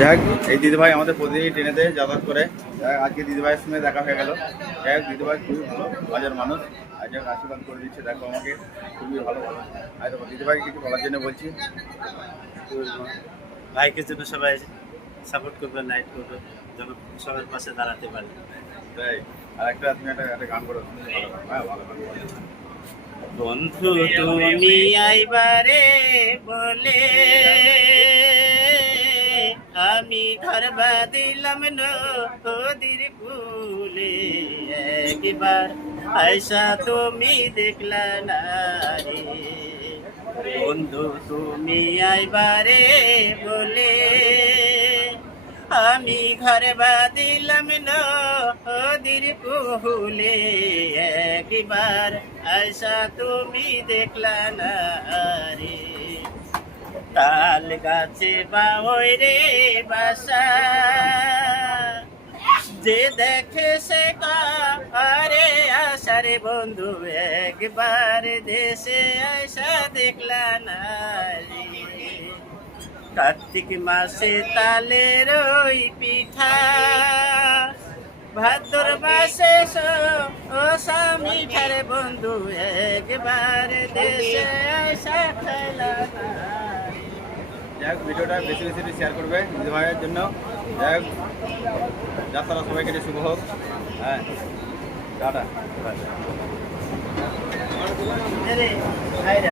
যাই হোক, এই দিদিভাই আমাদের প্রতিদিনই ট্রেনেতে যাতায়াত করে। যাই হোক, আজকে দিদিভাইয়ের সঙ্গে দেখা হয়ে গেল। যাই হোক, দিদিভাই খুবই ভালো বাজার মানুষ। আর যাই হোক, আশীর্বাদ করে দিচ্ছে, দেখো আমাকে খুবই ভালো ভালো। আর দেখো দিদিভাইকে কিছু বলার জন্য বলছি। ভাইকের জন্য সবাই সাপোর্ট করবে, লাইক করবে, যেন সবার পাশে দাঁড়াতে পারে। তাই আর একটা তুমি একটা গান করো, শুনতে ভালো গান। হ্যাঁ, ভালো গান করো। বন্ধু তুমি আইবারে বলে আমি ঘর বাঁধিলাম নদীর কূলে, একবার আয়সা তুমি দেখলা না রে। বন্ধু তুমি আইবারে বলে আমি ঘর বাঁধিলাম নদীর কূলে, একবার আয়সা তুমি দেখলা না রে। তাল গাছে বাওই রে বাসা, যে দেখে সে কারে আশারে বন্ধু, একবার দেশে আয়সা দেখলা না রে। কার্তিক মাসে তালের ওই পিঠা, ভাদ্র মাসে স্বামী ঠারে বন্ধু, একবার দেশে আয়সা খেলা না। যাই হোক, ভিডিওটা বেশি বেশি শেয়ার করবে দিদিভাইয়ের জন্য। যাই হোক, যাত্রা সবাইকে নিয়ে শুভ হোক। হ্যাঁ, টাটা।